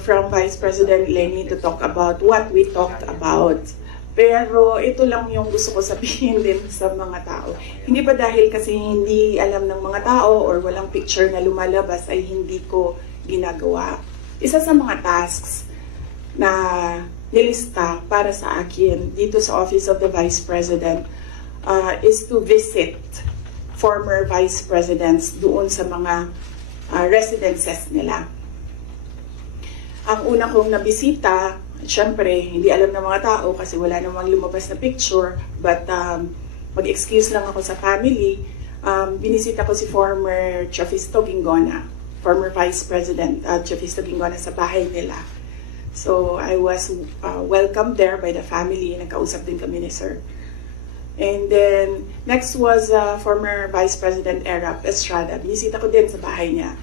from Vice President Lenny to talk about what we talked about. Pero ito lang yung gusto ko sabihin din sa mga tao. Hindi pa dahil kasi hindi alam ng mga tao or walang picture na lumalabas ay hindi ko ginagawa. Isa sa mga tasks na nilista para sa akin dito sa Office of the Vice President uh, is to visit former Vice Presidents doon sa mga uh, residences nila. Ang una kong nabisita, syempre, hindi alam ng mga tao kasi wala namang lumabas na picture, but um, mag-excuse lang ako sa family, um, binisita ko si former Chafisto Gingona, former Vice President uh, Chafisto Gingona sa bahay nila. So, I was uh, welcomed there by the family. Nagkausap din kami ni Sir. And then, next was uh, former Vice President Erap Estrada. Binisita ko din sa bahay niya.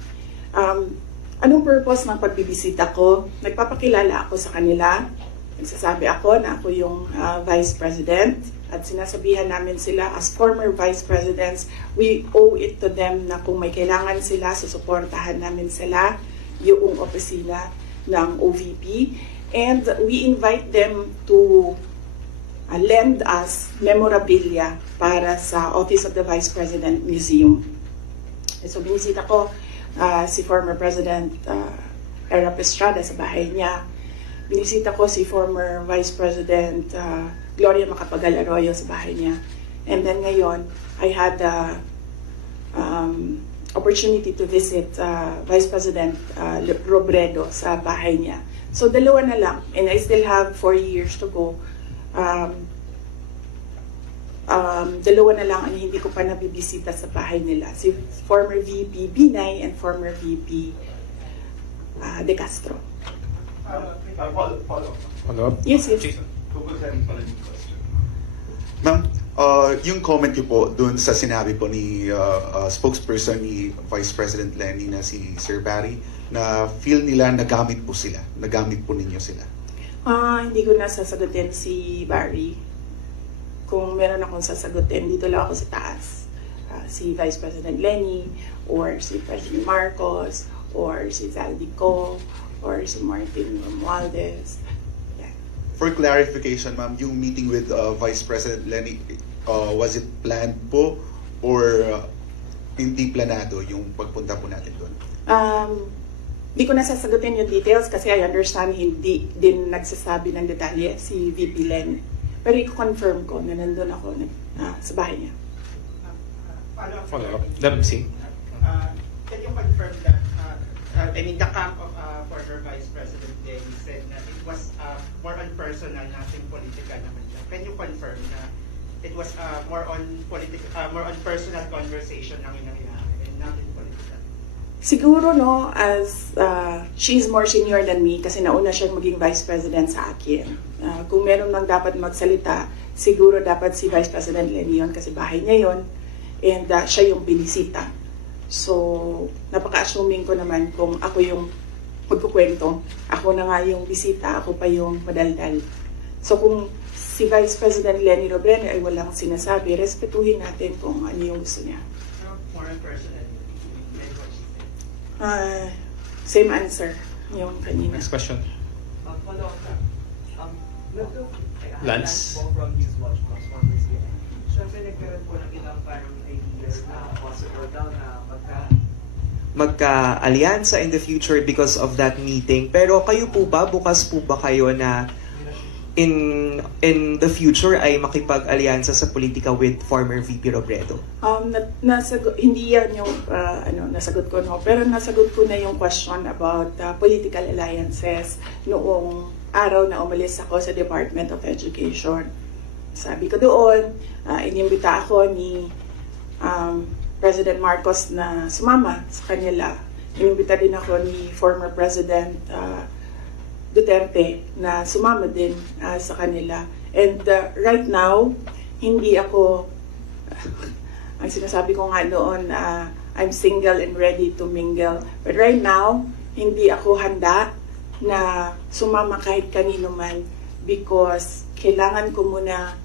Um, anong purpose ng pagbibisita ko? Nagpapakilala ako sa kanila. Nagsasabi ako na ako yung uh, Vice President. At sinasabihan namin sila as former Vice Presidents, we owe it to them na kung may kailangan sila, susuportahan namin sila yung opisina ng OVP. And we invite them to uh, lend us memorabilia para sa Office of the Vice President Museum. So binisita ko uh, si former President uh, Erap Estrada sa bahay niya. Binisita ko si former Vice President uh, Gloria Macapagal Arroyo sa bahay niya. And then ngayon, I had the um, opportunity to visit uh, Vice President uh, Robredo sa bahay niya. So dalawa na lang, and I still have four years to go. Um, um, dalawa na lang ang hindi ko pa nabibisita sa bahay nila. Si former VP Binay and former VP uh, De Castro. Uh, follow, follow. Follow up? Yes, yes. Jason. Ma'am, uh, yung comment niyo po dun sa sinabi po ni uh, uh, spokesperson ni Vice President Lenny na si Sir Barry na feel nila nagamit po sila, nagamit po ninyo sila. Ah, hindi ko na sasagutin si Barry. Kung meron akong sasagutin, dito lang ako sa taas. Ah, si Vice President Lenny, or si President Marcos, or si Zaldico, or si Martin Romualdez. Yan. For clarification, ma'am, yung meeting with uh, Vice President Lenny, uh, was it planned po or uh, hindi planado yung pagpunta po natin doon? Um, di ko na sasagutin yung details kasi I understand hindi din nagsasabi ng detalye si VP Len. Pero i-confirm ko na nandun ako na, ah, sa bahay niya. Follow up. Madam Singh. Uh, Can you confirm that, uh, uh, I mean, the camp of uh, former Vice President Denny said na it was uh, more on personal, nothing political naman siya. Can you confirm na it was uh, more on political, uh, more on personal conversation lang yung nangyayari? Siguro no, as uh, she's more senior than me kasi nauna siyang maging vice president sa akin. Uh, kung meron mang dapat magsalita, siguro dapat si Vice President Lenny yun kasi bahay niya yun and uh, siya yung binisita. So, napaka-assuming ko naman kung ako yung magkukwento, ako na nga yung bisita, ako pa yung madaldal. So, kung si Vice President Lenny Robredo ay walang sinasabi, respetuhin natin kung ano yung gusto niya. Uh, More on personal, and what she Ah, same answer yung kanina. Next question. Um, Lance? Siyempre nagkaroon po ng ilang parang ideas na possible daw na magka magka-alyansa in the future because of that meeting. Pero kayo po ba, bukas po ba kayo na in in the future ay makipag-alyansa sa politika with former VP Robredo? Um, na, nasagot, hindi yan yung ah, ano, nasagot ko, no? Pero nasagot ko na yung question about ah, political alliances noong araw na umalis ako sa Department of Education. Sabi ko doon, uh, inimbita ako ni um, President Marcos na sumama sa kanila. Inimbita din ako ni former President ah, Duterte na sumama din ah, sa kanila. And ah, right now, hindi ako ang sinasabi ko nga noon, ah, I'm single and ready to mingle. But right now, hindi ako handa na sumama kahit kanino man because kailangan ko muna